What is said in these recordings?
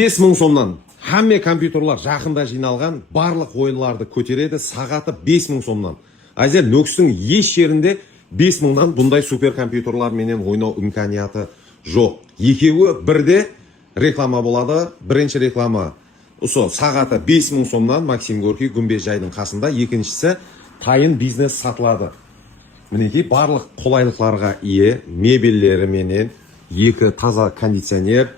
5000 сомнан hamma компьютерлар жақында жиналған, барлық ойындарды көтереді, сағаты 5000 сомнан. Азер Нөкістің еш жерінде 5000-дан бұндай супер компьютерлар менен ойнау имканияты жоқ. Екеуі бірде реклама болады. Бірінші реклама сағаты 5000 сомнан Максим Горький Гүмбез жайдың қасында, екіншісі тайын бизнес сатылады. Мінекей барлық қолайлықларға ие, мебеллері менен, екі таза кондиционер,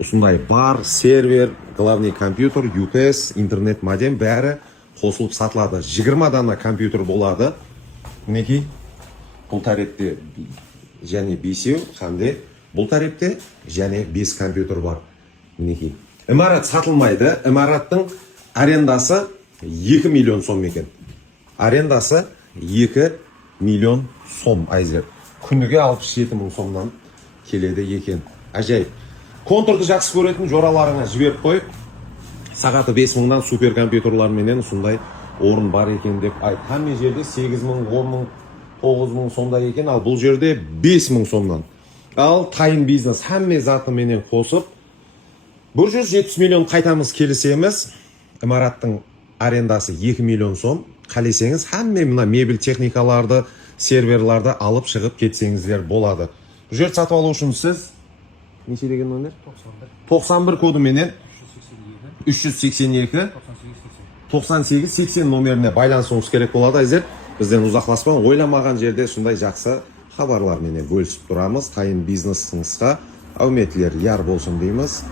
осындай бар, сервер, главный компьютер, UPS, интернет модем бәрі қосылып сатылады. 20 дана компьютер болады. Мінекей бұл тарепте және 5-еу, қандай бұл тарепте және 5 компьютер бар. Мінекей. Имарат сатылмайды. Имараттың арендасы 2 миллион сом екен. Арендасы 2 миллион сом айзер. Күніге 67 мың сомнан келеді екен. Ажайып. Контурды жақсы көретін жораларыңа жіберіп қой. Сағаты 5000-дан супер компьютерлар менен сондай орын бар екен деп айт. Hamma жерде 8000, 10000, 9000 сомдай екен, ал бұл жерде 5000 сомнан. Ал тайын бизнес hamma заты менен қосып 170 миллион қайтамыз келісеміз. Имараттың арендасы 2 миллион сом. Қалесеңіз hamma мына мебель техникаларды, серверларды алып шығып кетсеңіздер болады. Бұл жерді сатып алу үшін сіз неше деген номер? 91 коды менен 382 98 80 номеріне байланысуыңыз керек болады. Әзір бізден ұзақласпан, ойламаған жерде сондай жақсы хабарлар менен бөлісіп тұрамыз. Тайын бизнесіңізға әуметлер яр болсын дейміз.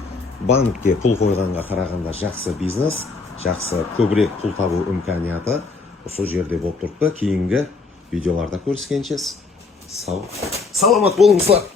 Банкке пұл қойғанға қарағанда жақсы бизнес, жақсы көбірек пұл табу имканияты осы жерде болып тұрды. Кейінгі видеоларда көріскенше сау, саламат болыңыздар.